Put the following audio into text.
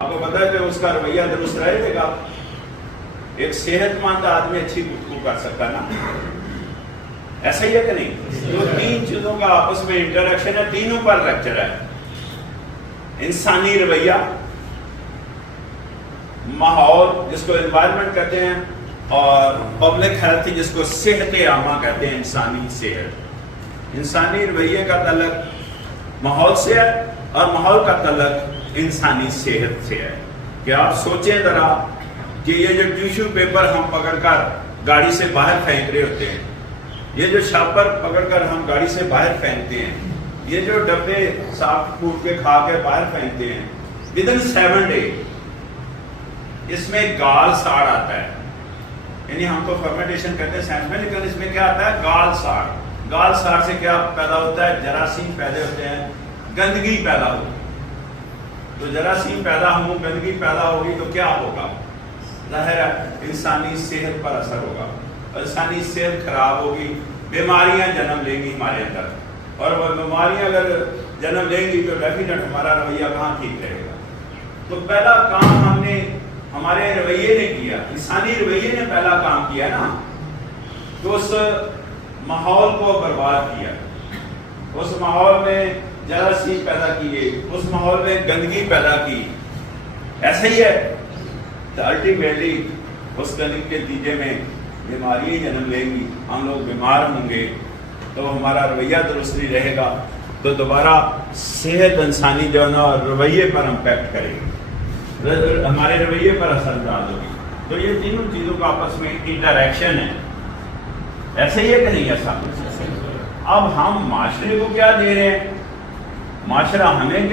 آپ کو پتا ہے کہ اس کا رویہ درست رہے گا. ایک صحت مند آدمی اچھی گفتگو کر سکتا نا, ایسا ہی ہے کہ نہیں؟ جو تین چیزوں کا آپس میں انٹریکشن ہے, تینوں پر لیکچر ہے. انسانی رویہ, ماحول جس کو انوائرمنٹ کہتے ہیں, اور پبلک ہیلتھ جس کو صحت عامہ کہتے ہیں, انسانی صحت. انسانی رویے کا تعلق ماحول سے ہے اور ماحول کا تعلق انسانی صحت سے ہے. کہ آپ سوچیں ذرا کہ یہ جو ٹیشو پیپر ہم پکڑ کر گاڑی سے باہر پھینک رہے ہوتے ہیں, یہ جو شاپر پکڑ کر ہم گاڑی سے باہر پھینکتے ہیں, یہ جو ڈبے سافٹ فوڈ کے کھا کے باہر پھینکتے ہیں, ودن 7 days اس میں گال ساڑ آتا ہے. یعنی ہم تو فرمنٹیشن کرتے ہیں سائنس میں, لیکن اس میں کیا آتا ہے؟ گال ساڑ. گال ساڑ سے کیا پیدا ہوتا ہے؟ جراثیم پیدا ہوتے ہیں, گندگی پیدا ہوتی ہے. تو جراثیم پیدا ہوں, گندگی پیدا ہوگی تو کیا ہوگا؟ ظاہر ہے انسانی صحت پر اثر ہوگا. انسانی صحت خراب ہوگی, بیماریاں جنم لیں گی ہمارے اندر, اور وہ بیماریاں اگر جنم لیں گی تو ڈیفینیٹ ہمارا رویہ کہاں ٹھیک رہے گا. تو پہلا کام ہم نے ہمارے رویے نے کیا, انسانی رویے نے پہلا کام کیا نا, تو اس ماحول کو برباد کیا. اس ماحول میں جراثیم پیدا کیے, اس ماحول میں گندگی پیدا کی. ایسا ہی ہے تو الٹیمیٹلی اس گندگی کے نتیجے میں بیماریاں جنم لیں گی, ہم لوگ بیمار ہوں گے, تو ہمارا رویہ درست نہیں رہے گا, تو دوبارہ صحت انسانی جو ہے نا رویے پر امپیکٹ کرے گی, ہمارے رویے پر اثر انداز ہوگی. تو یہ تینوں چیزوں کا آپس میں انٹریکشن ہے. ایسا ہی ہے کہ نہیں ایسا؟ اب ہم معاشرے کو کیا دے رہے ہیں؟ معاشرہ ہمیں کیا